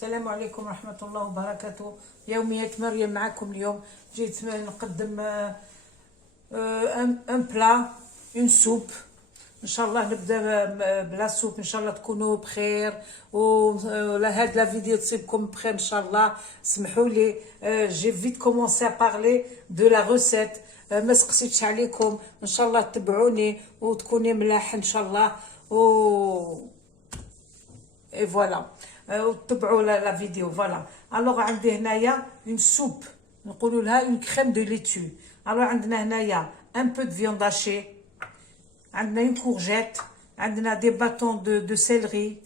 السلام عليكم ورحمة الله وبركاته. يوميات مريم معكم. اليوم جيت نقدم ان بلا اون سوب. ان شاء الله نبدا بلا سوب، ان شاء الله تكونوا بخير ولا هاد لا فيديو تصيبكم بخير ان شاء الله. سمحوا لي جي فيت كومونسي ا بارلي دو لا روسيت، ما سقسيتش عليكم، ان شاء الله تتبعوني وتكوني ملاح ان شاء الله اي فوالا وتبعوا لا فيديو. فوالا الوغ عندي هنايا اون سوب نقولوا لها اون كريم دو ليتو. الوغ عندنا هنايا ان بو دو فيوند هاشي، عندنا اون كورجيت، عندنا دي باتون دو سيلري،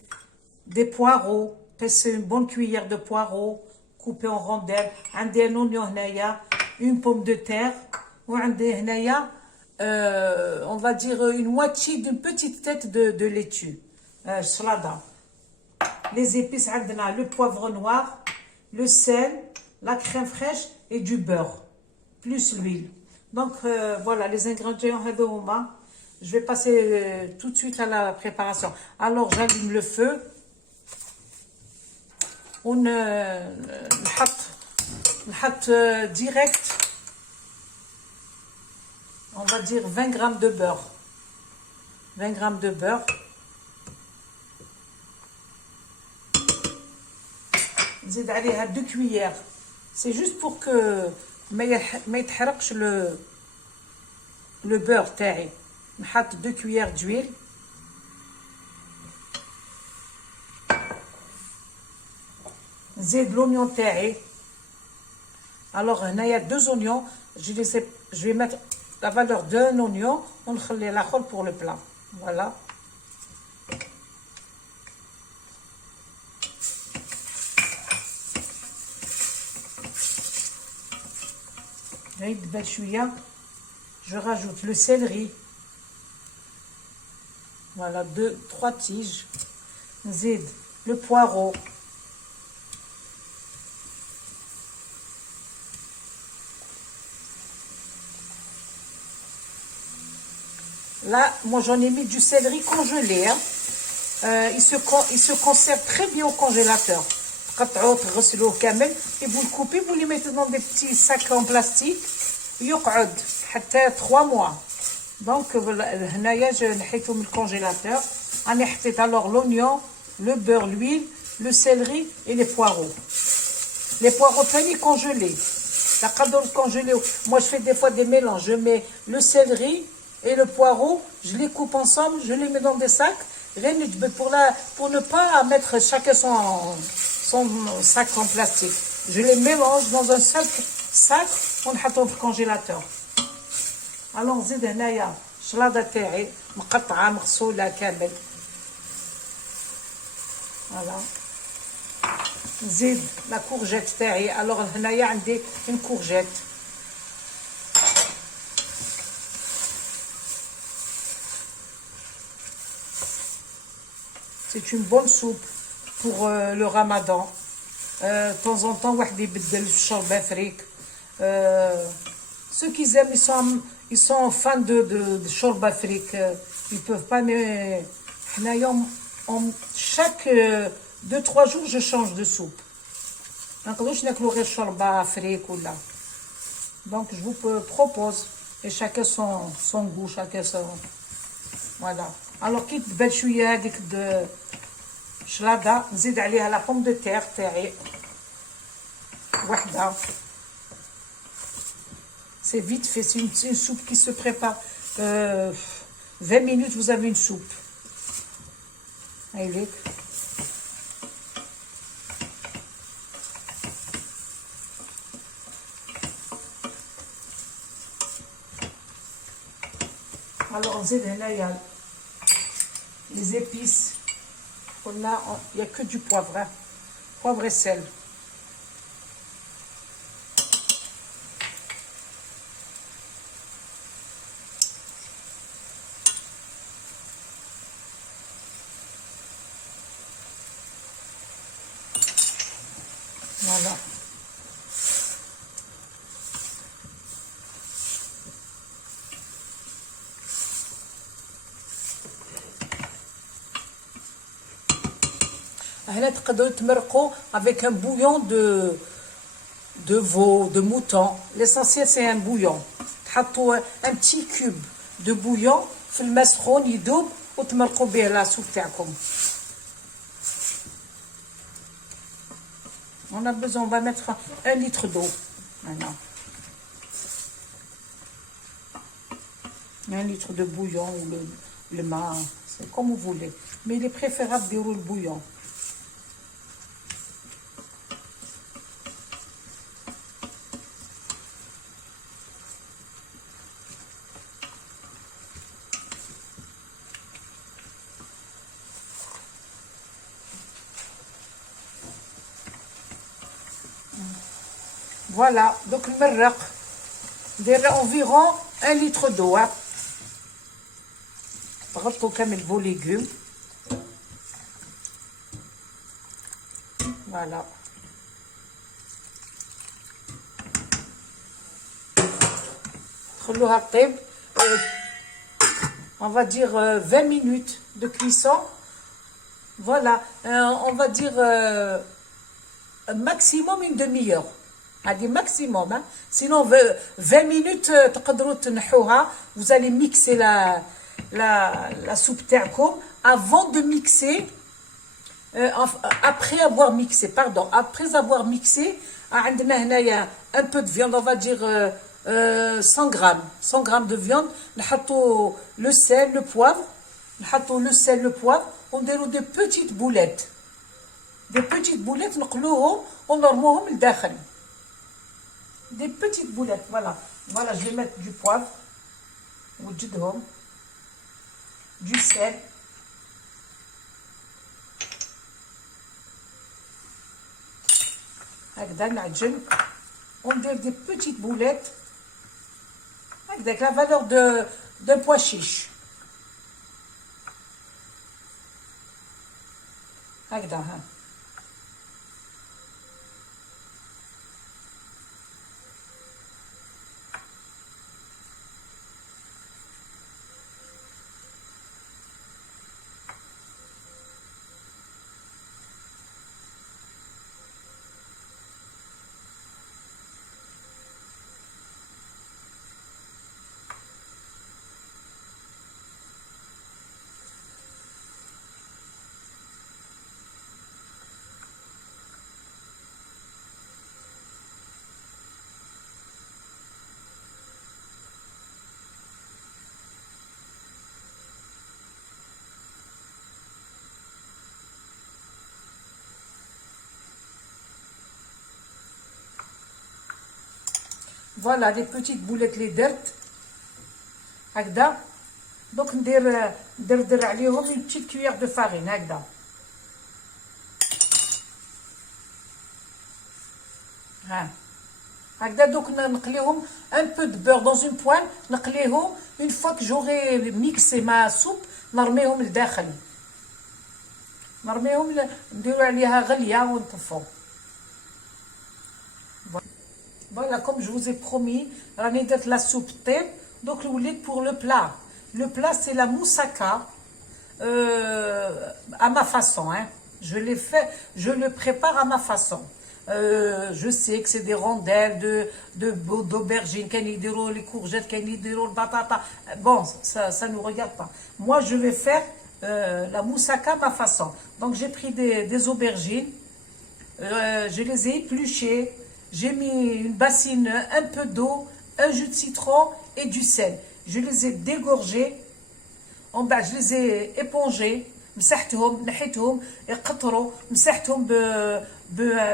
دي بوارو، قيس اون بون كويير دو بوارو كوبي اون رونديل، عندي ان اونيون هنايا، اون بوم دو تير، وعندي هنايا on va dire une moitié d'une petite tête de laitue, salade. Les épices, عندنا le poivre noir, le sel, la crème fraîche et du beurre, plus l'huile. Donc voilà les ingrédients. Je vais passer tout de suite à la préparation. Alors j'allume le feu. نحط direct, on va dire 20 grammes de beurre. 20 grammes de beurre. نزيد عليها 2 cuillères. C'est juste pour que ما يتحرقش le beurre تاعي. نحط 2 cuillères d'huile. نزيد l'oignon تاعي. Alors هنايا 2 oignons. Je vais mettre la valeur d'un oignon ونخلي الاخر pour le plat. Voilà. Je rajoute le céleri. Voilà, 3 tiges. Nzid le poireau. Là, moi j'en ai mis du céleri congelé. Hein. Il se conserve très bien au congélateur. Et vous le coupez, vous les mettez dans des petits sacs en plastique. يقعد حتى 3 mois. Donc هنايا نحيته من الكونجيلاتور. راني حطيت alors l'oignon, le beurre, l'huile, le céleri et les poireaux. Les poireaux ثاني congelés. تقدروا تكونجيليو. Moi je fais des fois des mélanges. Je mets le céleri et le poireau, je les coupe ensemble, je les mets dans des sacs. Pour ne pas mettre chacun son sac en plastique. Je les mélange dans un sac ونحطهم في الكونجيلاتور. الو نزيد هنايا الشلاضه تاعي مقطعه مغسوله كامل. فوالا نزيد لا كورجيت تاعي. الوغ هنايا عندي اون كورجيت. C'est une bonne soupe pour le ramadan. De temps en temps واحد يبدل في الشوربه فريك. Ceux qui aiment, ils sont fans de shorba fric. Ils peuvent pas, mais chaque 2-3 jours, je change de soupe. Donc, je vous propose, et chacun son goût, chacun son... Voilà. Alors, quitte belle chouïa avec de chlada, نزيد عليها la pomme de terre تاعي. واحدة. C'est vite fait, c'est une soupe qui se prépare. 20 minutes, vous avez une soupe. Allez. Alors, il y a les épices. Il n'y a que du poivre. Hein. Poivre et sel. Voilà. هنا تقدروا تمرقوا avec un bouillon de veau, de mouton. L'essentiel c'est un bouillon. تحطوا un petit cube de bouillon في الماء سخون يذوب وتمرقوا به لا سوب تاعكم. On a besoin, on va mettre 1 litre d'eau maintenant. 1 litre de bouillon ou le main, c'est comme vous voulez. Mais il est préférable de rouler le bouillon. Voilà, donc le marraq, environ 1 litre d'eau. غطوا كامل vos légumes. Voilà. خلوها طيب. On va dire 20 minutes de cuisson. Voilà, on va dire maximum une demi-heure. هذه maximum, hein. Sinon 20 minutes تقدروا تنحوها. Vous allez mixer la soupe تاعكم avant de mixer. Après avoir mixé, pardon, après avoir mixé, عندنا هنايا un peu de viande, on va dire 100 grammes de viande. نحطوا le sel, le poivre, نحطوا le sel, le poivre, on déroule des petites boulettes. نقلوهم ونرموهم لداخل. Des petites boulettes, voilà. Voilà, je vais mettre du poivre, du sel, on donne des petites boulettes avec la valeur d'un pois chiche. Voilà les petites boulettes les درت هكذا. donc ندير عليهم une petite cuillère de farine هكذا. هكذا donc نقليهم un peu de beurre dans une poêle. نقليهم une fois que j'aurai mixé ma soupe نرميهم لداخل. نديروا عليها غليه ونطفوا. Voilà, comme je vous ai promis, راني درت la soupe طيب. donc pour le plat. Le plat c'est la moussaka à ma façon, hein. Je le prépare à ma façon. Je sais que c'est des rondelles d'aubergines, كاين يديروا les courgettes, كاين يديروا البطاطا. Bon, ça nous regarde pas. Moi je vais faire la moussaka à ma façon. Donc j'ai pris des aubergines, je les ai épluchées. J'ai mis une bassine, un peu d'eau, un jus de citron et du sel. Je les ai dégorgés. En bas, je les ai épongés. مسحتهم نحيتهم يقطروا مسحتهم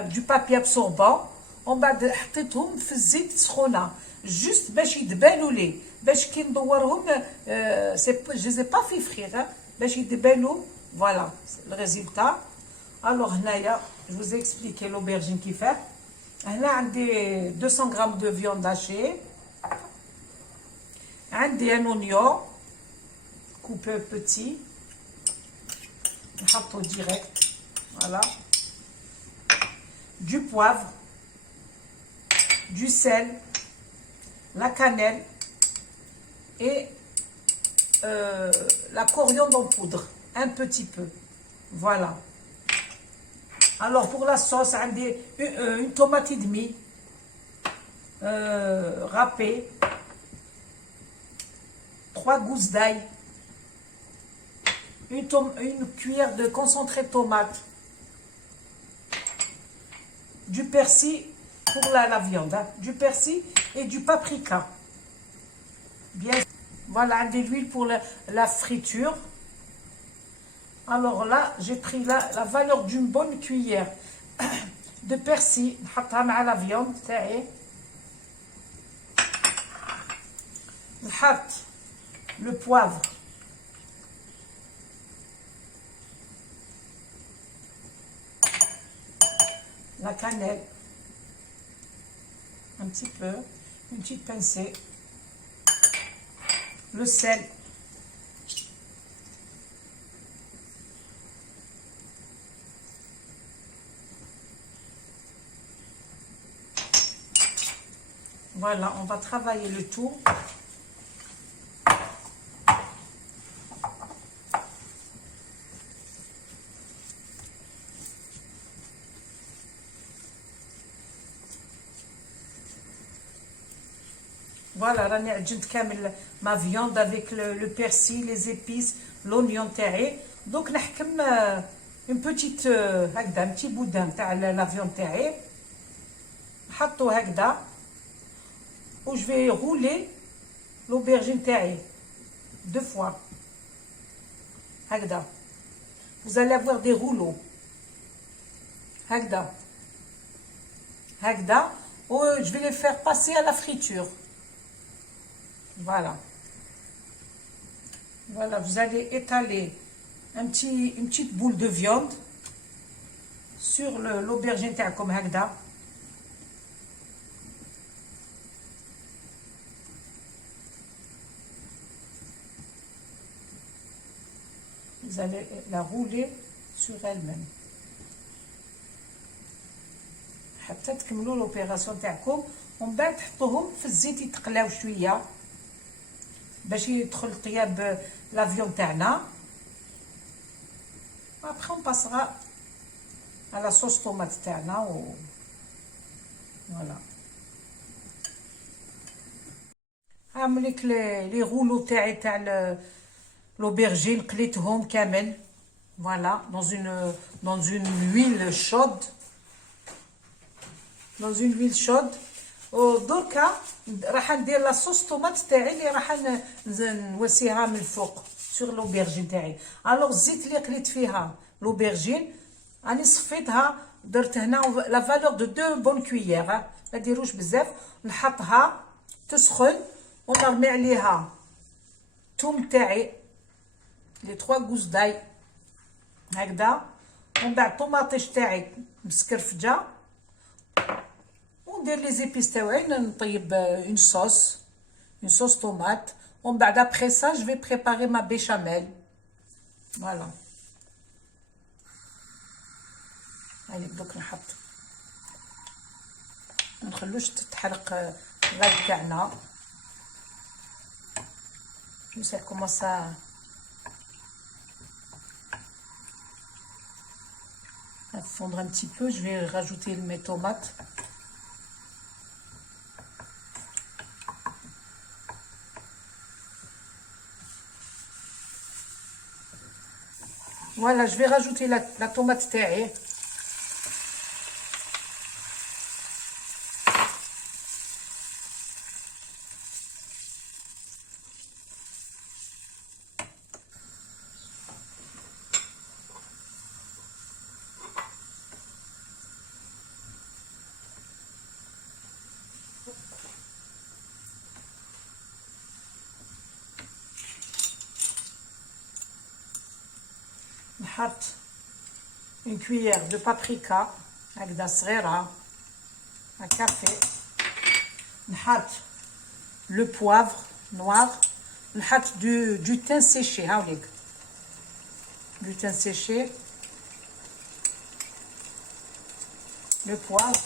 du papier absorbant. En bas, حطيتهم في الزيت سخونة. Juste باش يدبالوا لي. باش كي ندورهم je les ai pas fait frire. باش يدبالوا. Voilà, le résultat. Alors هنايا, je vous ai expliqué l'aubergine qui fait. هنا عندي 200 grammes de viande hachée. عندي un oignon coupé petit. نحطه direct. Voilà. Du poivre, du sel, la cannelle et la coriandre en poudre. Un petit peu. Voilà. Alors pour la sauce, une tomate et demie râpée, 3 gousses d'ail, une cuillère de concentré de tomate, du persil pour la viande, hein, du persil et du paprika. Bien, voilà, de l'huile pour la friture. Alors là, j'ai pris la valeur d'une bonne cuillère de persil, نحطها مع la viande تاعي. نحط le poivre, la cannelle, un petit peu, une petite pincée, le sel, voilà, on va travailler le tout. Voilà, راني عجنت كامل ma viande avec le persil, les épices, l'oignon تاعي. Donc نحكم une petite هكذا un petit boudin تاع la viande تاعي. نحطو هكذا و je vais rouler l'aubergine تاعي 2 fois. هكذا. Vous allez avoir des rouleaux. هكذا. هكذا. Je vais les faire passer à la friture. Voilà. Voilà, vous allez étaler une petite boule de viande sur l'aubergine comme هكذا. Vous allez la rouler sur elle-même. حتى تكملوا l'opération تاعكم ومن بعد تحطوهم في الزيت يتقلاو شويه باش يدخل الطياب لا فيون تاعنا. après on passera à la sauce tomate تاعنا voilà. عاملك لي رولو تاعي تاع l'aubergine قليتهم كامل. voilà, dans une huile chaude. dans une huile chaude. ودركا راح ندير لا صوص طوماط تاعي اللي راح نوسيها من الفوق سور لوبرجين تاعي. الوغ الزيت اللي قليت فيها لوبرجين راني صفيتها درت هنا لا فالور دو 2 بون كويير. ما ديروش بزاف. نحطها تسخن ونرمي عليها الثوم تاعي لي 3 غوز داي هكذا. ومن بعد طوماطيش تاعي مسكرفجه وندير لي زيبيس تاعي. نطيب اون صوص طوماط. ومن بعد ابخي سا جو في بريباري ما بيشاميل. فوالا. هاني دوك نحط ما نخلوش تتحرق الغاز تاعنا. ça commence à fondre un petit peu. Je vais rajouter mes tomates. Voilà, je vais rajouter la tomate taillée. نحط une cuillère de paprika هكذا صغيرة un café. نحط le poivre noir. نحط du thym séché. هاوليك du thym séché, le poivre,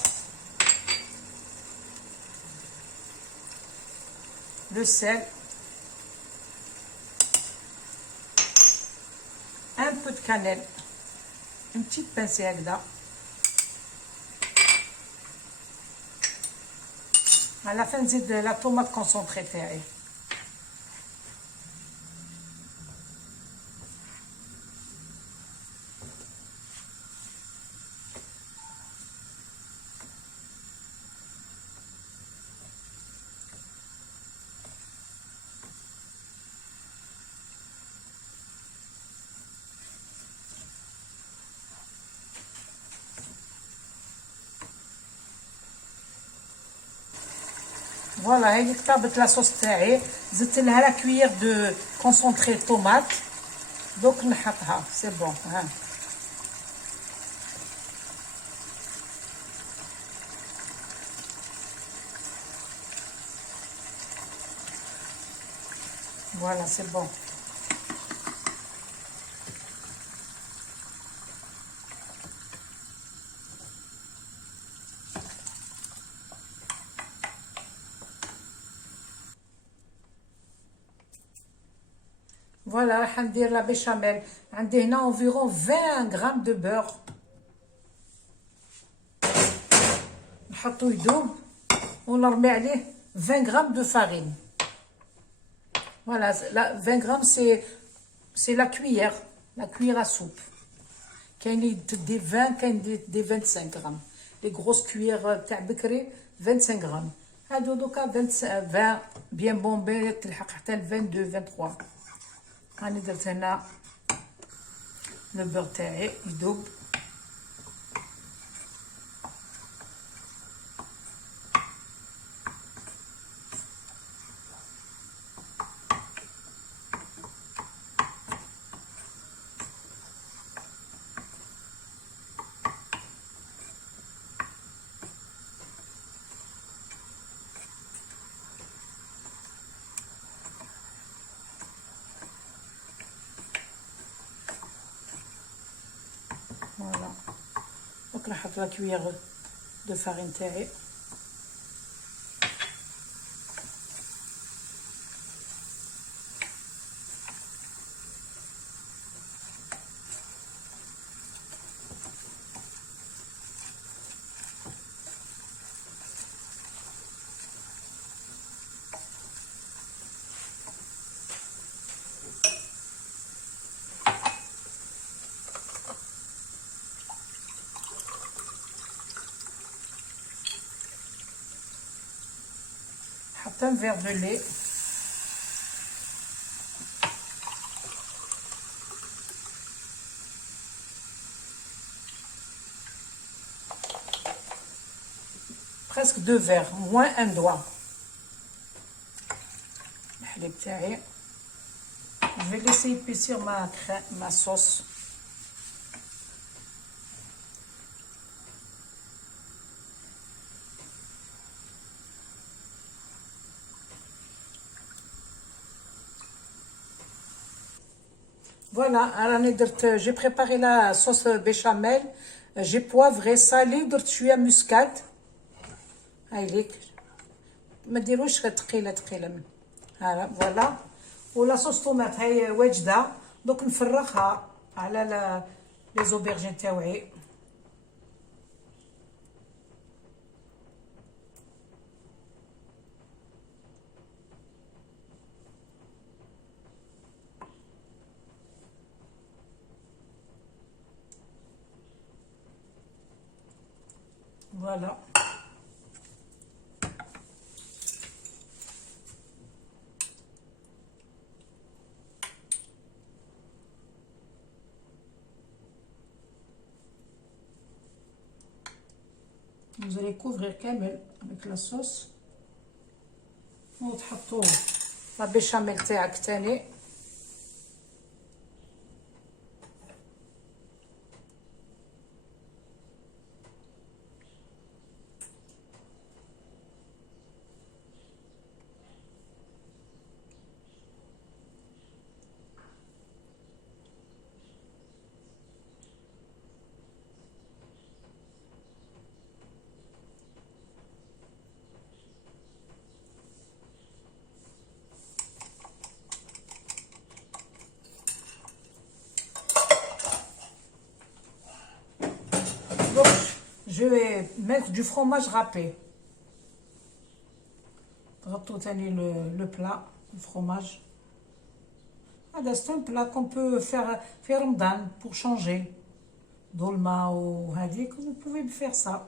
le sel, un peu de cannelle, une petite pincée هكذا. À la fin نزيد la tomate concentrée تاعي. فوالا هذيك طابت لاصوص تاعي، زدت لها لا كويير دو كونسونطري طوماط، دوك نحطها سي بون. ها فوالا سي بون. فوالا راح ندير لا بيشاميل. عندي هنا انفيرون 20 غرام دو بور، نحطو يذوب ونرمي عليه 20 غرام دو فارين. فوالا لا 20 غرام سي لا كويير ا سوب. كاين اللي تدي 20، كاين اللي تدي 25 غرام. لي غروس كويير تاع بكري 25 غرام، هادو دوكا 20 بيان بومبي تلحق حتى 22 23. راني درت هنا لو بور تاعي يذوب. فوالا دوك نحط لا كويير دو فارين تاعي. نحط ان فيغ دو لي. presque 2 verres, moins un doigt. الحليب تاعي. Je vais laisser épaissir ma sauce. Voilà, j'ai préparé la sauce béchamel. J'ai poivré, salé, درت شويه muscade. هاي ليك ما ديروش ثقيله. هذا فوالا. ولا صوص طوماط هاي واجده، دوك نفرخها على لي زوبرجين تاوعي. فوالا vous allez couvrir كامل avec la sauce وتحطوا لا بيشاميل تاعك تاني. Donc, je vais mettre du fromage râpé. تغطوا ثاني لو بلا الفرomage. هذا c'est un plat qu'on peut faire في رمضان pour changer. Dolma ou hadik, vous pouvez me faire ça.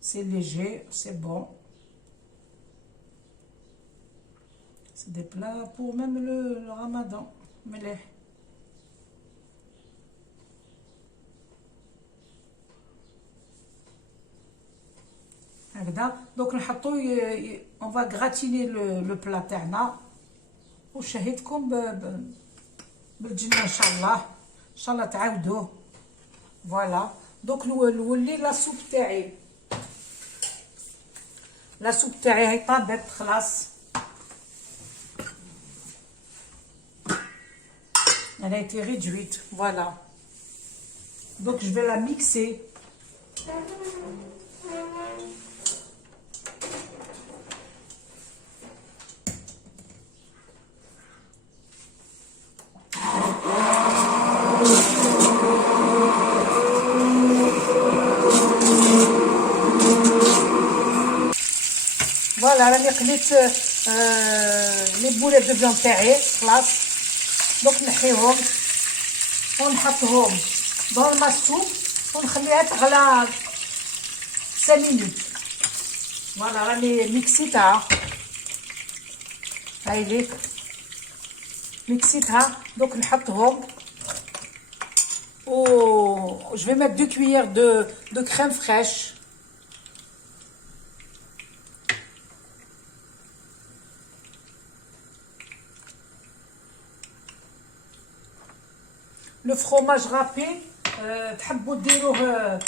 C'est léger, c'est bon. C'est des plats pour même le ramadan. مليح. هكذا دوك نحطو on va gratiner le plat تاعنا وشهيتكم بالجنة ان شاء الله. ان شاء الله تعاودوه. فوالا دوك نولي لا سوب تاعي. لا سوب تاعي هاي طابت خلاص. Elle a été réduite, voilà. Donc je vais la mixer. Voilà, راني قليت لي بولات دو فيون تاعي خلاص. دوك نحيهم ونحطهم دون ما السوب ونخليها تغلى 5 مينوت. فوالا راني ميكسيتها. هاي ليك ميكسيتها. دوك نحطهم و جو في ميت 2 cuillères de crème fraîche. Le fromage râpé, تحبوا ديروه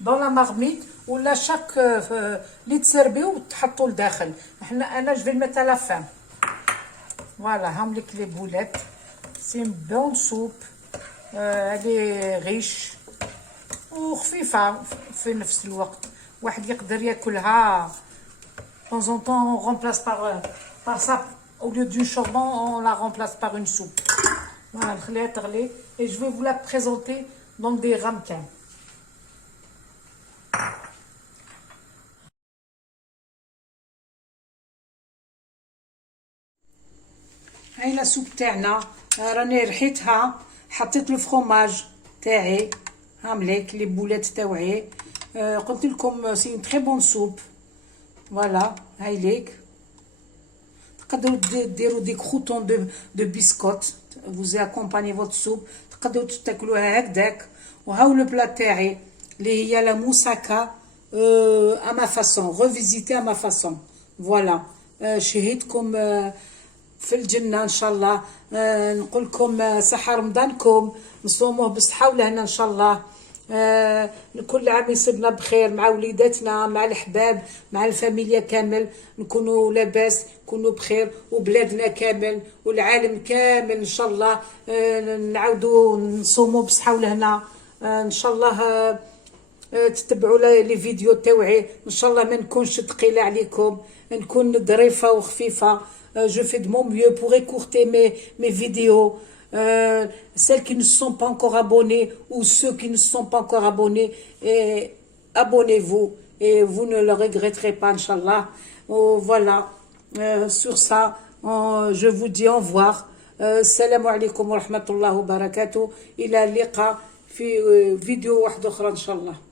dans la marmite ولا chaque اللي تسربيو تحطوا لداخل. انا جو في الميت على فان. فوالا هام ليك لي بولات. سي بون سوب. لي غيش وخفيفه في نفس الوقت. واحد يقدر ياكلها temps en temps. On remplace par ça au lieu d'une charbon, on la remplace par une soupe. Voilà, نخليها تغلي et je vais vous la présenter dans des ramequins. هاي لا سوب تاعنا. راني رحيتها حطيت الفرomage تاعي. هامليك لي بولات تاوعي. قلت لكم سي اون تري بون سوب. فوالا هاي ليك. تقدروا ديروا دي كروتون دو بيسكوت. vous accompagnez votre soupe. تقدروا تاكلوها هكذاك. وهاو لو بلا تاعي اللي هي لا موساكا à ma façon, revisité à ma façon. Voilà. شهيتكم في الجنة إن شاء الله. نقول لكم صحة رمضانكم نصوموه بالصحة والهنا إن شاء الله. كل عام يصيبنا بخير مع وليداتنا مع الأحباب مع الفاميليا كامل. نكونوا لاباس نكونوا بخير وبلادنا كامل والعالم كامل إن شاء الله. نعاودوا نصوموا بالصحة والهنا إن شاء الله. تتبعوا لي فيديو تاوعي ان شاء الله. ما نكونش ثقيله عليكم. نكون ظريفه وخفيفه. je fais de mon mieux pour écourter mes vidéos. Celles qui ne sont pas encore abonnées ou ceux qui ne sont pas encore abonnés, abonnez-vous et vous ne le regretterez pas inchallah. Voilà. Sur ça je vous dis au revoir. السلام عليكم ورحمه الله وبركاته. الى اللقاء في فيديو واحد اخرى ان شاء الله.